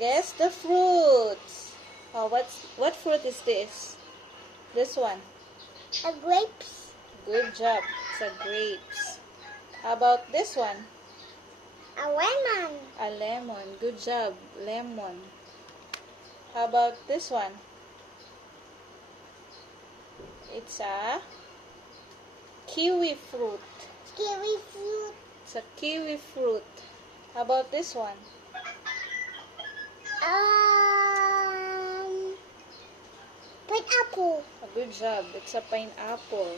Guess the fruits. Oh, what fruit is this? This one. A grapes. Good job. It's a grapes. How about this one? A lemon. A lemon. Good job. Lemon. How about this one? It's a kiwi fruit. Kiwi fruit. It's a kiwi fruit. How about this one? Pineapple. Good job. It's a pineapple.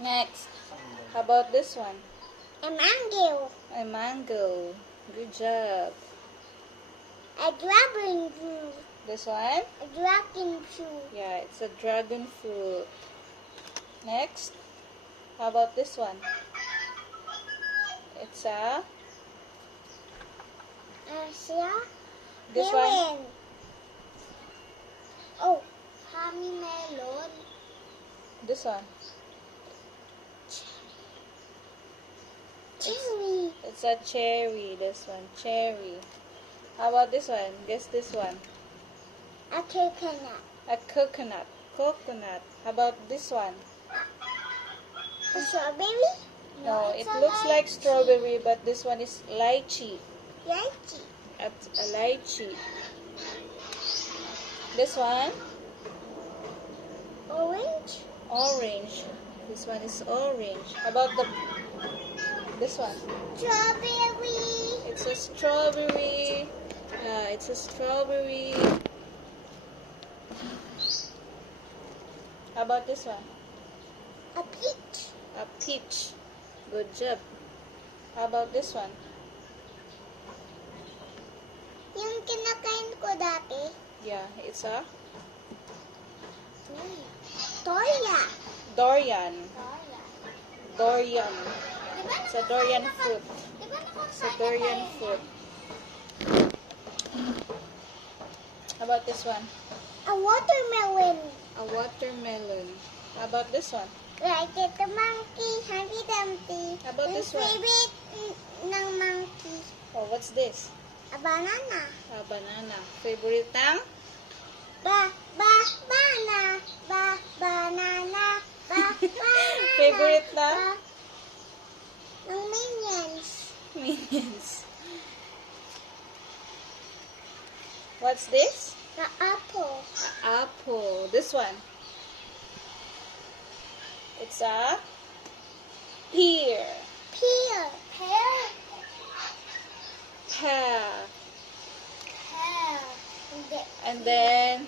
Next. How about this one? A mango. A mango. Good job. A dragon fruit. This one? A dragon fruit. Yeah, it's a dragon fruit. Next. How about this one? It's a... This one? Melon. Oh, honey melon. This one? Cherry. It's a cherry. This one. Cherry. How about this one? Guess this one. A coconut. A coconut. Coconut. How about this one? A strawberry? No, it it's a looks like lychee. strawberry, but this one is lychee. Lychee. A lychee. This one? Orange. Orange. This one is orange. How about this one? Strawberry. It's a strawberry. It's a strawberry. How about this one? A peach. A peach. Good job. How about this one? Yung kinakain ko dati. Yeah, it's a Toya. durian. Toya. Durian. It's a durian fruit. Diba It's a durian fruit. How about this one? A watermelon. A watermelon. How about this one? Like it, the monkey, Humpty Dumpty. How about this one? Favorite ng monkey. Oh, what's this? A banana. A banana. Favorite ng? Banana. Banana. Banana. Favorite na? Ng minions. Minions. What's this? The apple. Apple. This one. It's a pear. Pear. Pear. Pear. Pear. And then